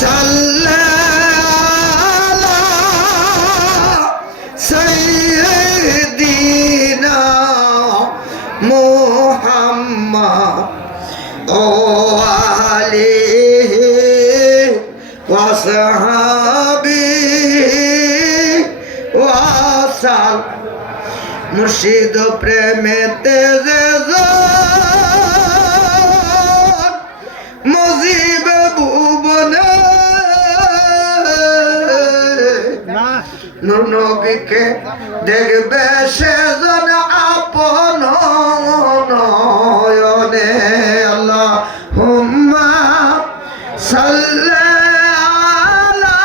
সাল্লাল্লাহু সাইয়্যিদিনা মুহাম্মদ ও আলিহি ওয়া সাহাবিহি ওয়া সাল মুর্শিদ প্রেমেতে যে মুজিব ভুবনে নবীকে দেখবে সেজন আপন নয়নে আল্লাহুম্মা সাল্লি আলা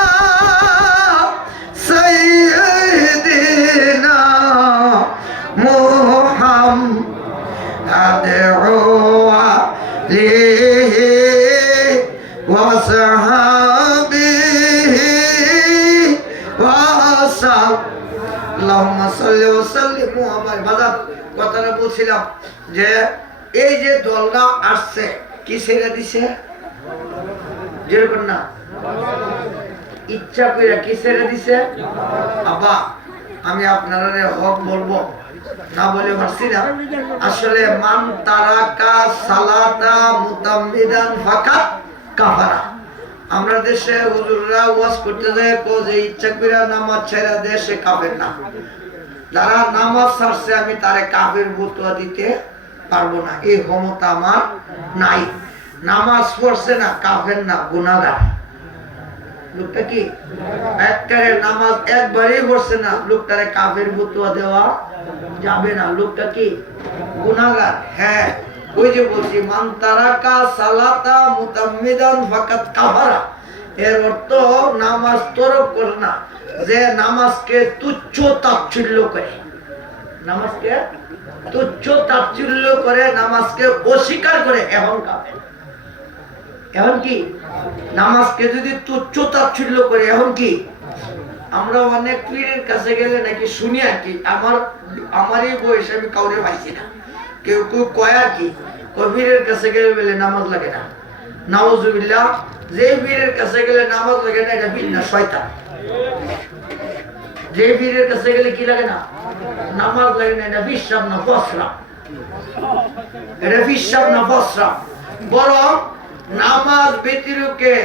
সাইয়্যিদিনা মুহাম্মাদ ওয়া আলিহি ওয়া সাহাবিহি ওয়া সাল আল্লাহুম্মা সাল্লি ওয়া সাল্লিম মুহাম্মদ। বাজার কথাটা বলছিলাম যে এই যে দলটা আসছে কি ছেড়ে দিছে যেরকম না ইচ্ছা করে কি ছেড়ে দিছে বাবা আমি আপনারা হক বলবো না বলে পারছি না আসলে মান তারাকা সালাতা মুতাম্মিদান ফাকাত কাফারা। আমরা দেশে হুজুররা ওয়াজ করতে যায় যে ইচ্ছা করে নামাজ ছেড়ে দেশে কাফের না, যারা নামাজ ছাড়ছে আমি তারে কাফের ফতোয়া দিতে পারবো না, এই ক্ষমতা আমার নাই। নামাজ পড়ছে না কাফের না, গুনাহগার। লোকটা কি একবারে নামাজ একবারই পড়ছে না, লোকটারে কাফের ফতোয়া দেওয়া যাবে না, লোকটা কি গুনাহগার। হ্যাঁ ওই যে বলছি মান তারাকা সালাতা মুতাম্মিদান ফাকাত কাফারা, এর অর্থ নামাজ তরক করে না, যে নামাজকে তুচ্ছ তাচ্ছিল্য করে, নামাজকে তুচ্ছ তাচ্ছিল্য করে, নামাজকে অস্বীকার করে, এখন কাফের। এখন কি নামাজকে যদি তুচ্ছ তাচ্ছিল্য করে এখন কি আমরা অনেক পীরের কাছে গেলে নাকি শুনি আর কি আমারই বয়স আমি কাউরে পাইছি না, কেউ কেউ কয় আর কি পীরের কাছে গেলে বলে নামাজ লাগে না, নাউজুবিল্লাহ। যে পীরের কাছে গেলে নামাজ লাগে না এটা পীর না, শয়তান। যে পীরের কাছে গেলে কি লাগে না নামাজ লাগে না, এটা বিশ্বাস না ফসরা, এটা বিশ্বাস না ফসরা। বরং নামাজ ব্যতিরেকে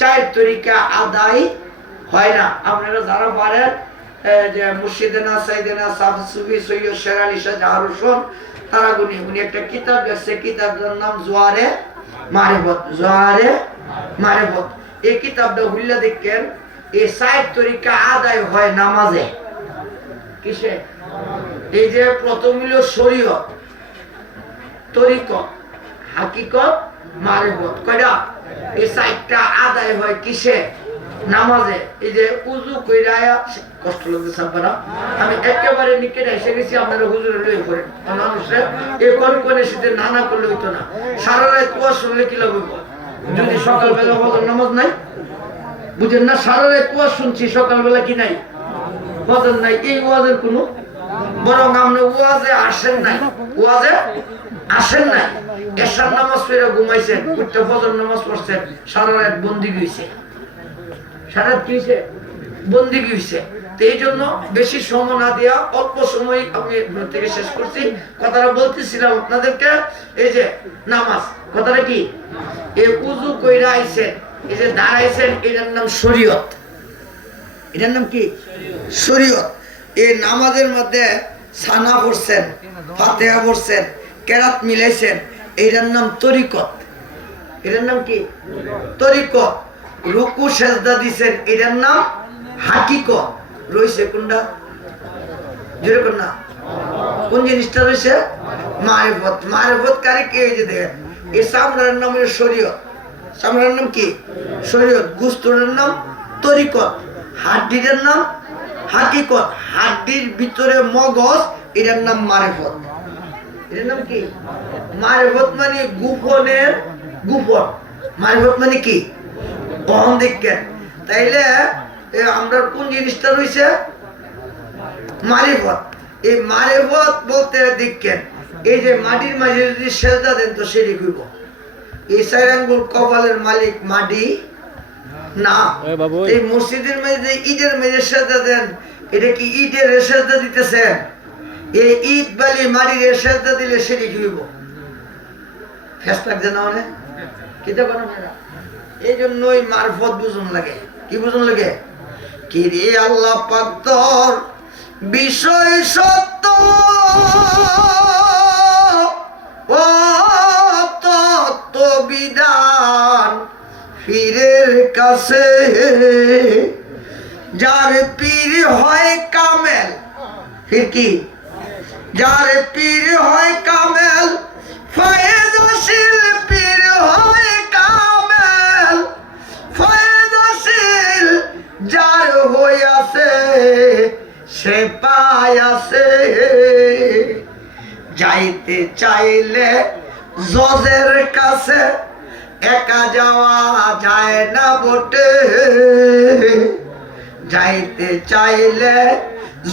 চার তরিকা আদায় হয় না। আপনারা যারা পারেন যে মুর্শিদেনা সাইদেনা সুফি সৈয়দ শের আলী শাহ জাহার হোসেন তারা উনি একটা কিতাব লিখছে, কিতাবটার নাম জোয়ারে মারিফত। জোয়ারে মারিফত এই কিতাবটা হুল্লা দেখেন, এই চার তরিকা আদায় হয় নামাজে। কিসে? এই যে প্রথম হলো শরীয়ত, তরিকত, হাকিকত, মারিফত। কয়টা? এই চারটা আদায় হয় কিসে? নামাজে। এই যে উযু কইরা কষ্ট লাগতেছে আপনারা, আমি একেবারে নিকেটে এসে গেছি, আপনারা হুজুরে লয়ে পড়েন। মানুষের এই কোন শীতে না করলে হইতো না। সারা রাত কুয়াশ শুনলে কি লাগবে যদি সকালবেলা ফজর নামাজ নাই? বুঝেন না? সারা রাত কুয়াশ শুনছি, সকালবেলা কি নাই? ফজর নাই। এই ওয়াজের কোনো বরং আপনি ওয়াজে আসেন নাই, ওয়াজে আসেন নাই, এশার নামাজ পড়ে ঘুমাইছেন, উঠতে ফজর নামাজ পড়ছেন, সারা রাত বন্দিগি হইছে। সারা রাত কি হইছে? বন্দিগি হইছে। এই জন্য বেশি সময় না দিয়া অল্প সময় আমি থেকে শেষ করছি। কথাটা বলতেছিলাম আপনাদেরকে, এই যে নামাজ কথাটা কি, এই উযু কইরা আইছেন, এই যে দাঁড়াইছেন, এটার নাম শরীয়ত। এটার নাম কি? শরীয়ত। এই নামাজের মধ্যে সানা পড়ছেন, ফাতিহা পড়ছেন, কেরাত মিলাইছেন, এটার নাম তরিকত। এটার নাম কি? তরিকত। রুকু সেজদা দিছেন, এটার নাম হাকিকত। রইছে কোনটা? যেরকম না কোন জিনিসটা রয়েছে? মারিফত। মারিফত কারে কি? এই যে দেখেন এই চামড়ার নাম হলো শরীয়ত। চামড়ার নাম কি? শরীয়ত। গোশতের নাম তরিকত। হাড্ডির নাম হাকিকত। হাড্ডির ভিতরে মগজ, এটার নাম মারিফত। এটার নাম কি? মারিফত মানে গোপনের গোপন। মারিফত মানে কি? বহন দেখেন। তাইলে আমরা কোন জিনিসটা রয়েছে? মারিফত। এই মারিফত বলতে দেখেন, এই যে মাটির মাঝে যদি সেজদা দেন তো সেটি কইব। এই চার আঙ্গুল কপালের মালিক মাটি, না, এই মসজিদের মেঝে ঈদের মেঝে সেজদা দেন, এটা কি ঈদের সেজদা দিতেছে? এই ঈদ বালি মাটির সেজদা দিলে সেটি কি হইব? ফেস লাগছে না অনেক কিতা কোনো মেয়েরা। এই জন্যই মারফত বুঝন লাগে। কি বুঝন লাগে? কি রে আল্লাহ পাক তোর বিষয় সত্য ও তত্ত্ব বিধান পীরের কাছে, যার পীর হয় কামেল। পীর কি? যার পীর হয় কামেল, ফয়েজশীল পীর হয় কামেল, ফয়েজশীল যার হইয়াছে সে পায়াছে। যাইতে চাইলে জজের কাছে একা যাওয়া যায় না বটে, যাইতে চাইলে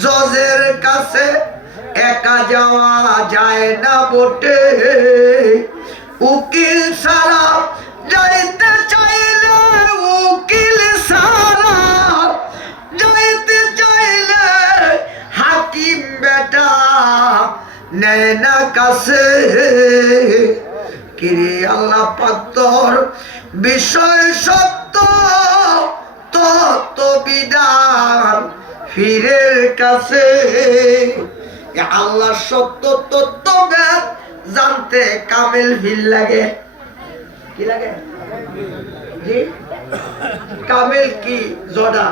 জজের কাছে একা যাওয়া যায় না বটে। উকিল সারা যাইতে চাইলে, উকিল সারা যাইতে চাইলে হাকিম বেটা নেয় না কাছে। কিরে আল্লাহ পাক তোর বিষয় সত্য তত্ত্ব বিধান পীরের কাছে। আল্লাহ সত্য তত্ত্ব জানতে কামেল ফিল লাগে। কি লাগে? কামেল কি জডা?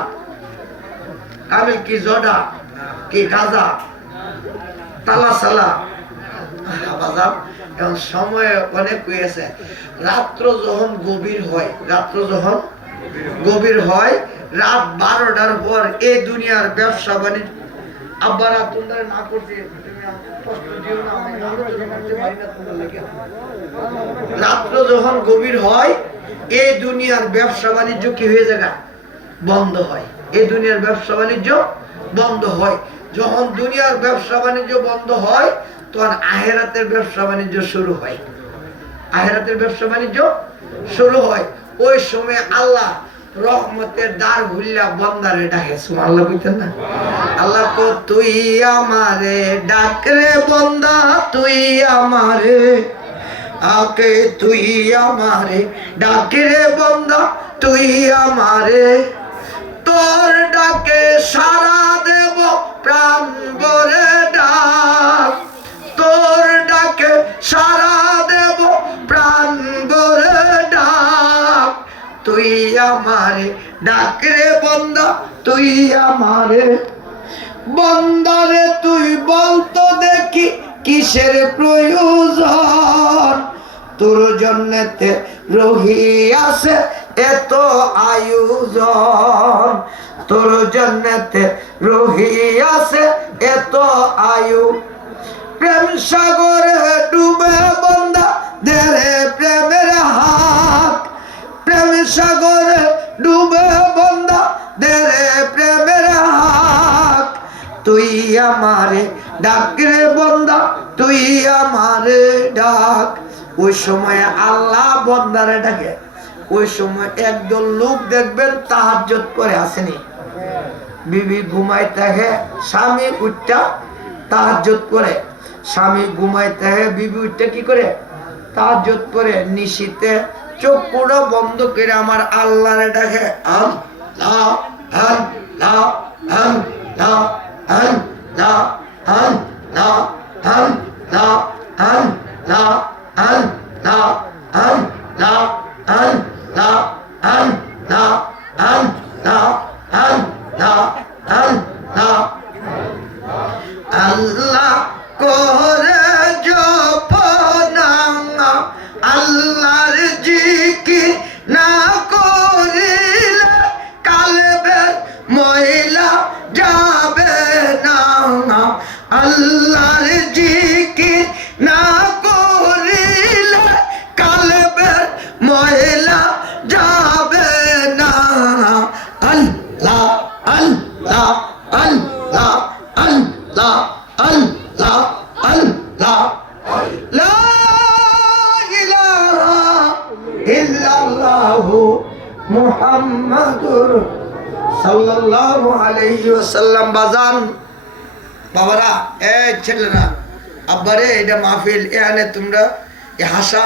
কামেল কি জডা? কি গাজা তালা সালা বাজার? এখন সময় অনেক হয়েছে। রাত্র যখন গভীর হয়, রাত্র যখন গভীর হয়, রাত 12টার পর এই দুনিয়ার ব্যবসা বাণিজ্য আব্বারা তোমরা না করতে রাত্র যখন গভীর হয়, এই দুনিয়ার ব্যবসা বাণিজ্য কি হয়ে যায়? বন্ধ হয়। এই দুনিয়ার ব্যবসা বাণিজ্য বন্ধ হয়। যখন দুনিয়ার ব্যবসা বাণিজ্য বন্ধ হয়, তখন আখিরাতের ব্যবসা বাণিজ্য শুরু হয়। আখিরাতের ব্যবসা বাণিজ্য শুরু হয়। ওই সময় আল্লাহ রহমতের দ্বার খুললা বান্দারে ডাকে। সুবহানাল্লাহ কইতেন না? আল্লাহ কো তুই আমারে ডাক রে বান্দা, তুই আমারে আকে, তুই আমারে ডাক রে বান্দা, তুই আমারে। তোর ডাকে সাড়া দেব প্রাণ ভরে ডাক, তোর ডাকে সাড়া দেব প্রাণ ভরে ডাক। তুই আমারে ডাক রে বান্দা, তুই আমারে। বান্দারে তুই বলতো দেখি কিসের প্রয়োজন, তোর জন্যতে রহি আছে এত আয়োজন, তোর জন্যতে রহি আছে এত আয়ু। প্রেম সাগরে ডুবে বান্দা দেরে প্রেমের হাত, প্রেম সাগরে ডুবে বান্দা দেরে প্রেমের হাত। তুই আমারে ডাক রে বান্দা, তুই আমারে ডাক। ওই সময় আল্লাহ বান্দারে ডাকে। ওই সময় একদল লোক দেখবেন তাহাজ্জুদ করে আসেনি। বিবি ঘুমাইতে হে, স্বামী উঠটা তাহাজ্জুদ করে। স্বামী ঘুমাইতে হে, বিবি উঠটা কি করে? তাহাজ্জুদ করে। নিশিতে চোখ পুরো বন্ধ করে আমার আল্লাহরে ডাকে। আল্লাহ আল্লাহ আল্লাহ আল্লাহ আল্লাহ আল্লাহ আল্লাহ আল্লাহ আল্লাহ আল্লাহ আল্লাহ আল্লাহ আল্লাহ আল্লাহ আল্লাহ করে জপনা, আল্লাহর জিকির না করিলে কালবের ময়লা যাবে না। আল্লাহর জিকির না করিলে কালবের ময়লা যাবে না। আল্লাহ আল্লাহ আল্লাহ আল্লাহ আল্লাহ আল্লাহ লা ইলাহা ইল্লাল্লাহু মুহাম্মাদুর সাল্লাল্লাহু আলাইহি ওয়াসাল্লাম। বাজান বাবারা, এই ছেলেরা, আব্বারে, এটা মাহফিল, এখানে তোমরা হাসা